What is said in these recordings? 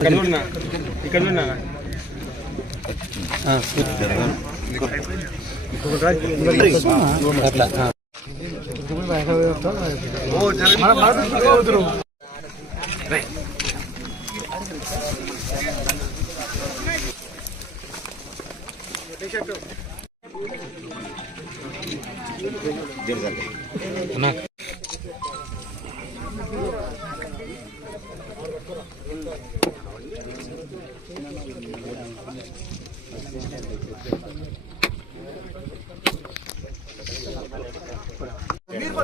ఇక్కడ ఉన్నా. అట్లా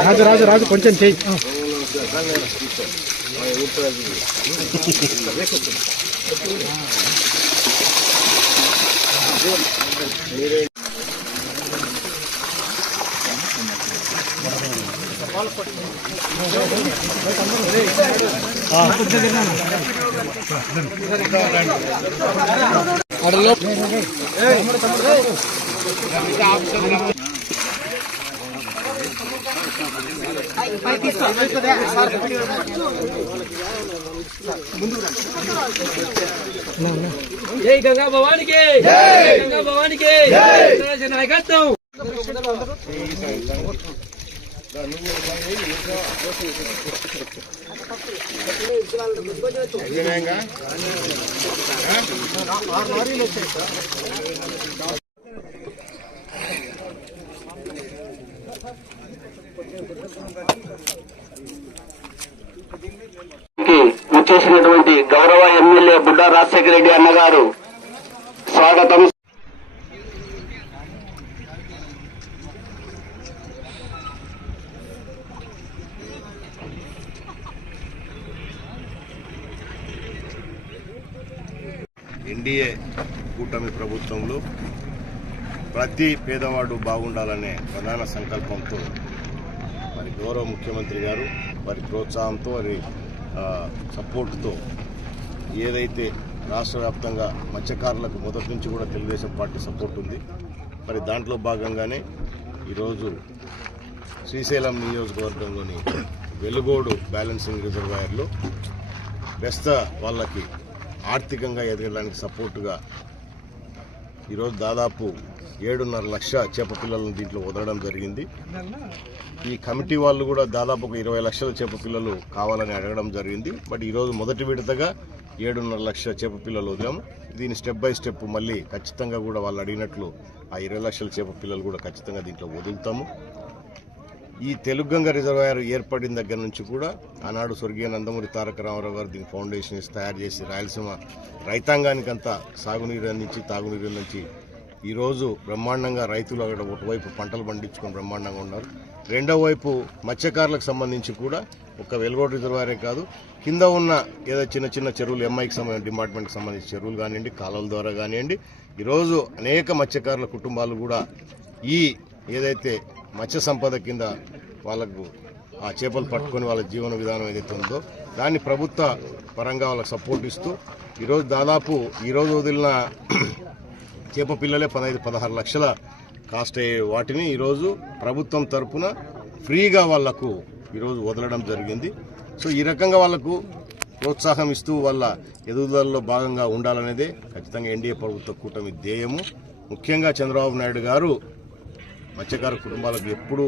రాజు రాజు రాజు కొంచెం చేయి మీరే జై గంగా భవానికి జై గంగా భవానికి నాయకత్వం వచ్చేసినటువంటి గౌరవ ఎమ్మెల్యే బుడ్డా రాజశేఖర రెడ్డి అన్నగారు స్వాగతం. ఎన్డీఏ కూటమి ప్రభుత్వంలో ప్రతి పేదవాడు బాగుండాలనే ప్రధాన సంకల్పంతో మరి గౌరవ ముఖ్యమంత్రి గారు వారి ప్రోత్సాహంతో వారి సపోర్టుతో ఏదైతే రాష్ట్ర వ్యాప్తంగా మత్స్యకారులకు మొదటి నుంచి కూడా తెలుగుదేశం పార్టీ సపోర్ట్ ఉంది. మరి దాంట్లో భాగంగానే ఈరోజు శ్రీశైలం నియోజకవర్గంలోని వెలుగోడు బ్యాలెన్సింగ్ రిజర్వాయర్లో బెస్త వాళ్ళకి ఆర్థికంగా ఎదగడానికి సపోర్టుగా ఈరోజు దాదాపు ఏడున్నర లక్ష చేప పిల్లలను దీంట్లో వదలడం జరిగింది. ఈ కమిటీ వాళ్ళు కూడా దాదాపు ఒక ఇరవై లక్షల చేప పిల్లలు కావాలని అడగడం జరిగింది. బట్ ఈరోజు మొదటి విడతగా ఏడున్నర లక్ష చేప పిల్లలు వదిలాము దీని స్టెప్ బై స్టెప్ మళ్ళీ ఖచ్చితంగా కూడా వాళ్ళు అడిగినట్లు ఆ ఇరవై లక్షల చేప పిల్లలు కూడా ఖచ్చితంగా దీంట్లో వదులుతాము. ఈ తెలుగంగ రిజర్వాయర్ ఏర్పడిన దగ్గర నుంచి కూడా ఆనాడు స్వర్గీయ నందమూరి తారక రామారావు గారు దీని ఫౌండేషన్ తయారు చేసి రాయలసీమ రైతాంగానికంతా సాగునీరు అందించి తాగునీరు అందించి ఈరోజు బ్రహ్మాండంగా రైతులు అక్కడ ఒకవైపు పంటలు పండించుకొని బ్రహ్మాండంగా ఉన్నారు. రెండవ వైపు మత్స్యకారులకు సంబంధించి కూడా ఒక వెలుగోడు రిజర్వాయరే కాదు కింద ఉన్న ఏదో చిన్న చిన్న చెరువులు ఎంఐకి సంబంధించిన డిపార్ట్మెంట్కి సంబంధించిన చెరువులు కానివ్వండి కాలువల ద్వారా కానివ్వండి ఈరోజు అనేక మత్స్యకారుల కుటుంబాలు కూడా ఈ ఏదైతే మత్స్య సంపద కింద వాళ్ళకు ఆ చేపలు పట్టుకొని వాళ్ళ జీవన విధానం ఏదైతే ఉందో దాన్ని ప్రభుత్వ పరంగా వాళ్ళకి సపోర్ట్ ఇస్తూ ఈరోజు దాదాపు ఈరోజు వదిలిన చేప పిల్లలే పదహైదు పదహారు లక్షల కాస్ట్ అయ్యే వాటిని ఈరోజు ప్రభుత్వం తరపున ఫ్రీగా వాళ్ళకు ఈరోజు వదలడం జరిగింది. సో ఈ రకంగా వాళ్ళకు ప్రోత్సాహం ఇస్తూ వాళ్ళ ఎదుగుదలలో భాగంగా ఉండాలనేదే ఖచ్చితంగా ఎన్డీఏ ప్రభుత్వ కూటమి ధ్యేయము. ముఖ్యంగా చంద్రబాబు నాయుడు గారు మత్స్యకార కుటుంబాలకు ఎప్పుడూ